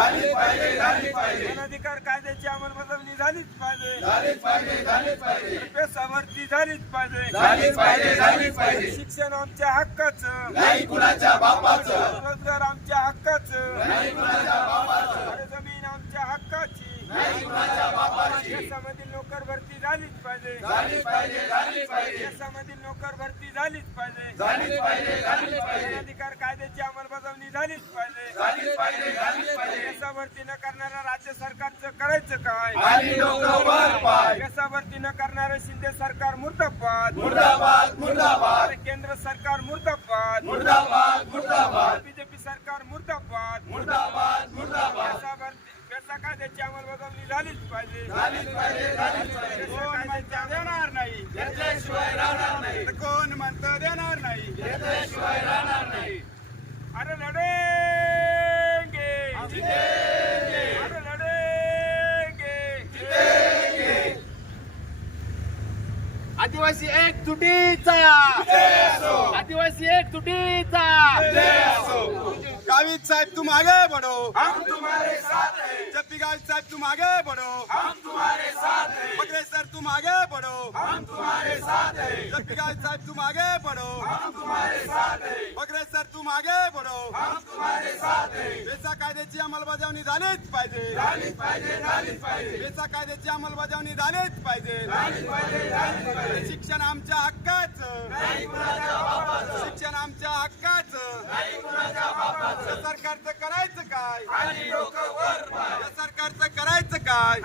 झालीच पाहिजे झालीच पाहिजे. वनाधिकार कायद्याची अंमलबजावणी झालीच पाहिजे. झालीच पाहिजे झालीच पाहिजे. पेसा भरती झालीच पाहिजे. झालीच पाहिजे झालीच पाहिजे. शिक्षण आमच्या हक्काचं. नाही कुणाच्या बापाचं. रोजगार आमच्या हक्काचं. नाही कुणाच्या बापाचं अरे जमीन आमच्या हक्काची नाही कुणाच्या बापाची देशामधील नोकर भरती झालीच पाहिजे. झालीच पाहिजे झालीच पाहिजे. देशामधील नोकर भरती झालीच पाहिजे. झालीच पाहिजे झालीच पाहिजे. अधिकार कायद्याची अंमलबजावणी झालीच पाहिजे. झालीच पाहिजे झालीच पाहिजे. देशा भरती न करणाऱ्या राज्य सरकारचं करायचं काय? आणि डोकं वर पाय. देशा भरती न करणारं शिंदे सरकार मुर्दाबाद. मुर्दाबाद मुर्दाबाद. केंद्र सरकार मुर्दाबाद. मुर्दाबाद मुर्दाबाद. बीजेपी सरकार मुर्दाबाद. मुर्दाबाद मुर्दाबाद. कायद्याची अंमलबजावणी झालीच पाहिजे. झालीच पाहिजे झालीच पाहिजे. कोण म्हणतं देणार नाही? घेतल्याशिवाय राहणार नाही. कोण म्हणतं देणार नाही? घेतल्याशिवाय राहणार नाही. अरे लढेंगे. अरे लढेंगे. आदिवासी एक तुटीचा. आदिवासी एक तुटीचा. गावित साहेब तुम आगे बढ़ो हम तुम्हारे साथ हैं. गावित साहेब तुम आगे बढ़ो। हम तुम्हारे साथ हैं। बकरे सर तुम आगे बढ़ो। हम तुम्हारे साथ हैं। गावित साहेब तुम आगे बढ़ो। हम तुम्हारे साथ हैं। बकरे सर तुम आगे बढ़ो। हम तुम्हारे साथ हैं। बेसा कायद्याची अंमलबजावणी झालीच पाहिजे। झालीच पाहिजे झालीच पाहिजे। बेसा कायद्याची अंमलबजावणी झालीच पाहिजे। झालीच पाहिजे झालीच पाहिजे शिक्षण आमच्या हक्काचं नाही कुणाच्या शिक्षण आमच्या हक्काचं. सरकारचं करायचं काय? या सरकारचं करायचं काय?